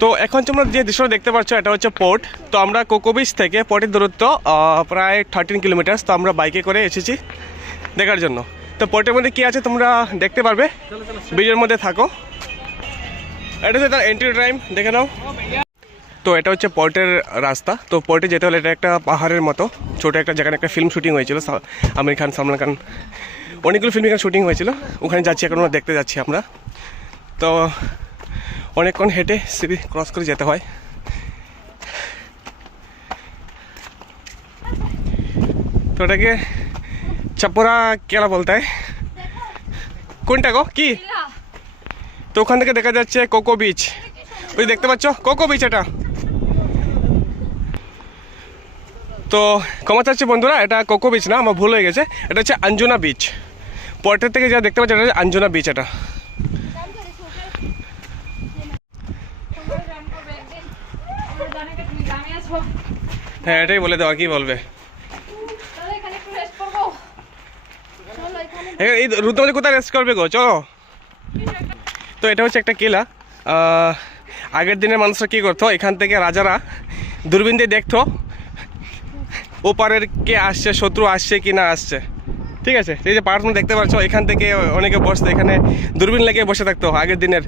তো এখন তোমরা যে দৃশ্যটা দেখতে পাচ্ছ এটা হচ্ছে পোর্ট। তো আমরা কোকো বিচ থেকে পোর্টের দূরত্ব প্রায় 13 কিলোমিটার। তো আমরা বাইকে করে এসেছি দেখার জন্য। তো পোর্টের মধ্যে কী আছে তোমরা দেখতে পারবে, ব্রিজের মধ্যে থাকো। এটা হচ্ছে তার এন্ট্রি টাইম, দেখে নাও। তো এটা হচ্ছে পোর্টের রাস্তা। তো পোর্টে যেতে হলে এটা একটা পাহাড়ের মতো ছোটো একটা, যেখানে একটা ফিল্ম শুটিং হয়েছিল, আমির খান, সালমান খান, অনেকগুলো ফিল্ম এখানে শুটিং হয়েছিল। ওখানে যাচ্ছি, এখন আমরা দেখতে যাচ্ছি আমরা। তো অনেকক্ষণ হেঁটে সিঁড়ি ক্রস করে যেতে হয়। তো এটাকে চাপড়া কেলা বলতে হয়। কোনটা গো কি? তো ওখান থেকে দেখা যাচ্ছে কোকো বিচ, ওই দেখতে পাচ্ছ কোকো বিচ এটা। তো ক্ষমা চাচ্ছি বন্ধুরা, এটা কোকো বিচ না, আমার ভুল হয়ে গেছে, এটা হচ্ছে আঞ্জুনা বিচ। পোর্টের থেকে যা দেখতে পাচ্ছ এটা হচ্ছে আঞ্জুনা বিচ এটা। হ্যাঁ এটাই বলে দেওয়া, কি বলবে। এই রুদ্র মধ্যে কোথায় রেস্ট করবে গো, চলো। তো এটা হচ্ছে একটা কেলা। আগের দিনের মানুষরা কী করতো, এখান থেকে রাজারা দূরবীন দিয়ে দেখতো ওপারের কে আসছে, শত্রু আসছে কি না আসছে। ঠিক আছে, এই যে পাহাড় দেখতে পাচ্ছ, এখান থেকে অনেকে বসতো, এখানে দূরবীন লেগে বসে থাকতো। আগের দিনের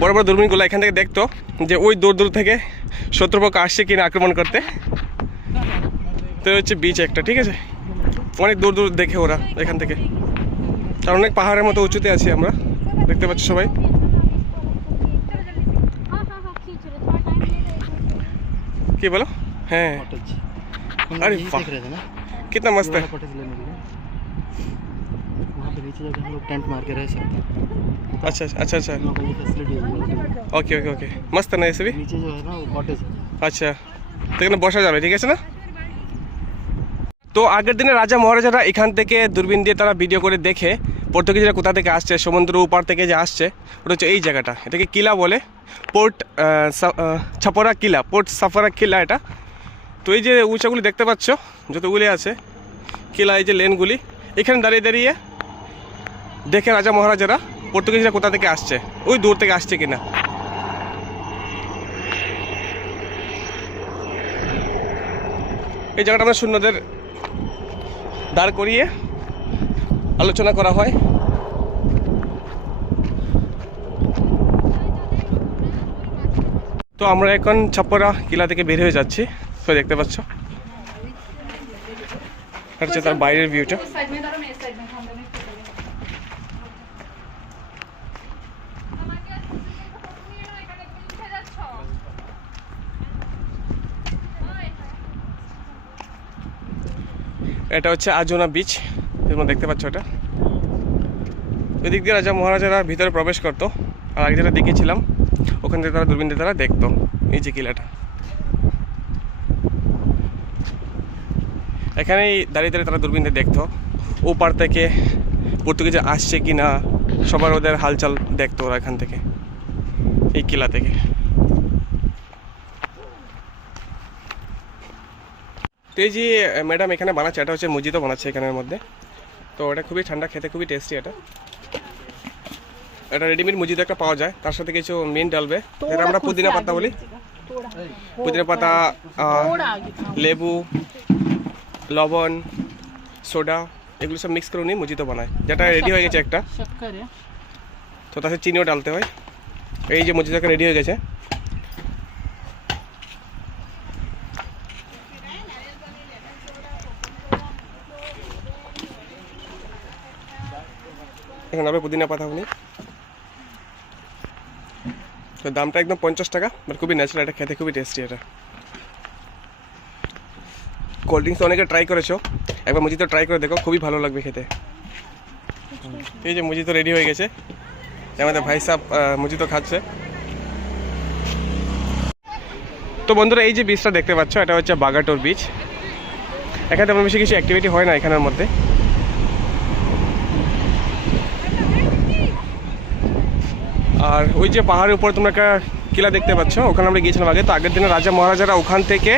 বড় বড় দূরবীনগুলো এখান থেকে দেখতো যে ওই দূর দূর থেকে শত্রুপক্ষ আসছে কিনা আক্রমণ করতে। তো হচ্ছে বিচ একটা, ঠিক আছে, অনেক দূর দূর দেখে ওরা এখান থেকে। আর অনেক পাহাড়ের মতো উঁচুতে আছি আমরা, দেখতে পাচ্ছ সবাই। কি বলো? হ্যাঁ अरे कितना मस्त है। टेंट मार के रह सकते हैं। अच्छा अच्छा अच्छा, ओके ओके ओके, मस्त है ना ऐसे भी। नीचे जो है ना वो कॉटेज है। আচ্ছা, তো এখানে বসা যাবে, ঠিক আছে না। তো আগের দিনে রাজা মহারাজারা এখান থেকে দূরবীন দিয়ে তারা ভিডিও করে দেখে পর্তুগিজরা কোথা থেকে আসছে, সমুদ্র উপার থেকে যে আসছে, ওটা হচ্ছে এই জায়গাটা, এটাকে কিলা বলে, পোর্ট ছাপরা কিলা, পোর্ট সাফারা কিলা এটা। তো এই যে উঁচাগুলি দেখতে পাচ্ছ যতগুলি আছে কিলা, এই যে লেনগুলি, এখানে দাঁড়িয়ে দাঁড়িয়ে দেখে রাজা মহারাজারা পর্তুগিজরা কোথা থেকে আসছে, ওই দূর থেকে আসছে কিনা। এই জায়গাটা আমরা সৈন্যদের দাঁড় করিয়ে আলোচনা করা হয়। তো আমরা এখন ছাপরা কিলা থেকে বের হয়ে যাচ্ছি। তো দেখতে পাচ্ছ এটা হচ্ছে তার বাইরের ভিউটা। এটা হচ্ছে আজুনা বিচ, যেমন দেখতে পাচ্ছ এটা। ওই দিক দিয়ে রাজা মহারাজারা ভিতরে প্রবেশ করতো, আর আগে যেটা দেখেছিলাম ওখান থেকে তারা দূরবীন দিয়ে তারা দেখতো এই যে কিলাটা। এখানেই দাঁড়িয়ে দাঁড়িয়ে তারা দূরবীন দিয়ে দেখতো ওপার থেকে পর্তুগিজ আসছে কি না, সবার ওদের হালচাল দেখতো ওরা এখান থেকে, এই কিলা থেকে। তো এই যে ম্যাডাম এখানে বানাচ্ছে, এটা হচ্ছে মুজিতো বানাচ্ছে এখানের মধ্যে। তো এটা খুবই ঠান্ডা, খেতে খুবই টেস্টি। এটা রেডিমেড মুজিতো একটা পাওয়া যায়, তার সাথে কিছু মিন্ট ডালবে, এটা আমরা পুদিনা পাতা বলি। পুদিনা পাতা, লেবু, লবণ, সোডা, এগুলো সব মিক্স করে উনি মুজিতো বানায়, যেটা রেডি হয়ে গেছে একটা। তো তার সাথে চিনিও ডালতে হয়। এই যে মুজিতো একটা রেডি হয়ে গেছে। এখন হবে পুদিনা পাতা উনি। তো দামটা একদম 50 টাকা, বাট খুবই ন্যাচারাল, এটা খেতে খুবই টেস্টি। এটা কোল্ড ড্রিঙ্কস অনেকে ট্রাই করেছো, একবার মুজিতো ট্রাই করে দেখো, খুবই ভালো লাগবে খেতে। এই যে মুজিতো রেডি হয়ে গেছে, আমাদের ভাই সাহেব মুজিতো খাচ্ছে। তো বন্ধুরা এই যে বিচটা দেখতে পাচ্ছ, এটা হচ্ছে বাগাটোর বিচ। এখানে তেমন বেশি কিছু অ্যাক্টিভিটি হয় না এখানের মধ্যে। আর ওই যে পাহাড়ের উপর তোমরা একটা কিলা দেখতে পাচ্ছ, ওখানে আমরা গিয়েছিলাম আগে। তো আগের দিনে রাজা মহারাজারা ওখান থেকে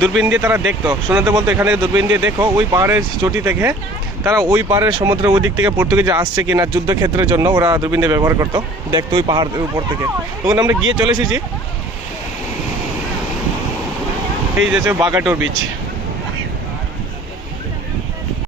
দূরবীন দিয়ে তারা দেখতো, শোনাতে বলতো এখান থেকে দূরবীন দিয়ে দেখো ওই পাহাড়ের চটি থেকে, তারা ওই পাহাড়ের সমুদ্রের ওই দিক থেকে পর্তুগিজ আসছে কিনা যুদ্ধক্ষেত্রের জন্য ওরা দূরবীন দিয়ে ব্যবহার করতো, দেখতো ওই পাহাড়ের উপর থেকে। ওখানে আমরা গিয়ে চলে এসেছি। এই যে হচ্ছে বাগাটোর বিচ।